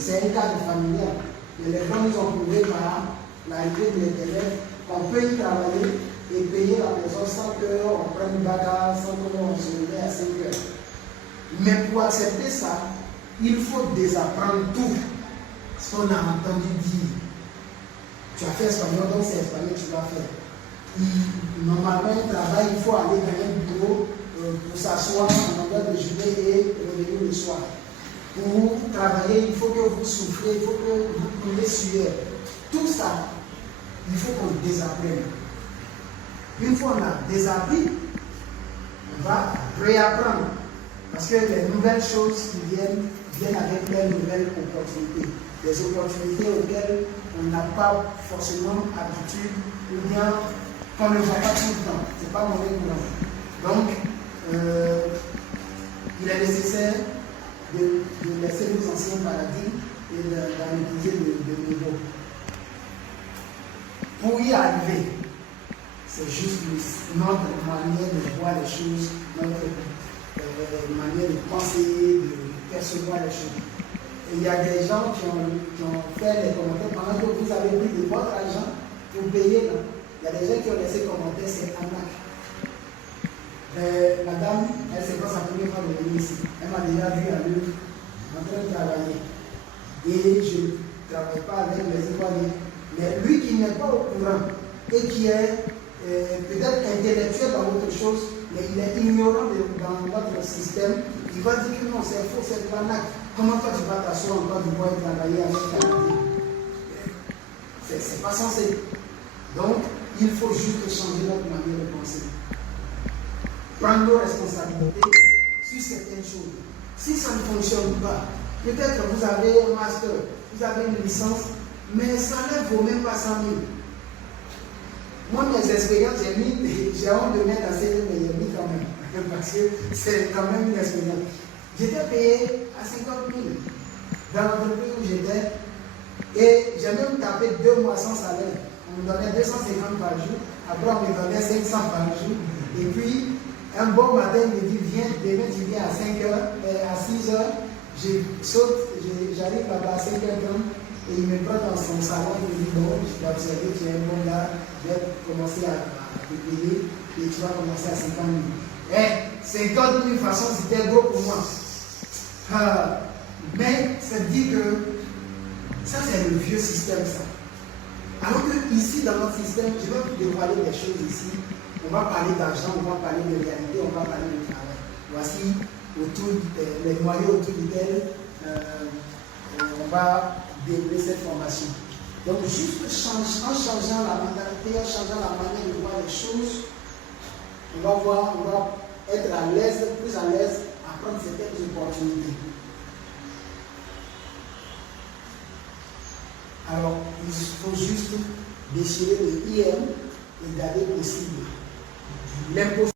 c'est un cadre familial. Mais les gens nous ont prouvé par l'arrivée de l'Internet qu'on peut y travailler et payer la maison sans qu'on prenne une bagarre, sans qu'on se lève à 5 heures. Mais pour accepter ça, il faut désapprendre tout ce qu'on a entendu dire. Tu as fait espagnol, donc c'est espagnol que tu vas faire. Normalement, un travail, il faut aller dans un bureau pour s'asseoir en longueur de journée et revenir le soir. Pour travailler, il faut que vous soufflez, il faut que vous coulez sueur. Tout ça, il faut qu'on désapprenne. Une fois qu'on a désappris, on va réapprendre. Parce que les nouvelles choses qui viennent avec les nouvelles opportunités. Des opportunités auxquelles on n'a pas forcément habitude ou bien qu'on ne voit pas tout le temps. Ce n'est pas mauvais courant. Donc, il est nécessaire de laisser nos anciens paradigmes et d'en utiliser de nouveau. Pour y arriver, c'est juste notre manière de voir les choses, notre manière de penser, de percevoir les choses. Et il y a des gens qui ont fait des commentaires pendant que vous avez pris de votre argent pour payer. Là. Il y a des gens qui ont laissé commentaire, c'est arnaque. La dame, elle c'est pas sa première fois de venir ici. Elle m'a déjà vu à l'œuvre en train de travailler. Et je ne travaille pas avec les Ivoiriens. Mais lui qui n'est pas au courant et qui est peut-être intellectuel dans autre chose, mais il est ignorant dans notre système, il va dire que non, c'est faux, c'est de l'arnaque. Comment toi tu vas t'asseoir encore du bois et travailler avec ta vie? C'est pas censé. Donc, il faut juste changer notre manière de penser. Prendre nos responsabilités sur certaines choses. Si ça ne fonctionne pas, peut-être que vous avez un master, vous avez une licence, mais ça ne vaut même pas 100 000. Moi, mes expériences, j'ai honte de mettre assez de mes mis quand même, parce que c'est quand même une expérience. J'étais payé à 50 000 dans l'entreprise où j'étais, et j'ai même tapé 2 mois sans salaire. On me donnait 250 par jour, après on me donnait 500 par jour, et puis un bon matin, il me dit, viens, demain tu viens à 5 heures, à 6 heures, je saute, j'arrive là-bas à 5h30, et il me prend dans son salon, il me dit, bon, je dois observer, tu es un bon gars, je vais commencer à te payer, et tu vas commencer à 50 000. 50 000 façons, c'était gros pour moi. Mais ça dit que ça, c'est le vieux système, ça. Alors que ici, dans notre système, je vais vous dévoiler des choses ici. On va parler d'argent, on va parler de réalité, on va parler de travail. Voici les noyaux autour duquel on va développer cette formation. Donc, juste en changeant la mentalité, en changeant la manière de voir les choses, on va être à l'aise, plus à l'aise à prendre certaines opportunités. Alors, il faut juste déchirer le IM et garder possible. L'impossible.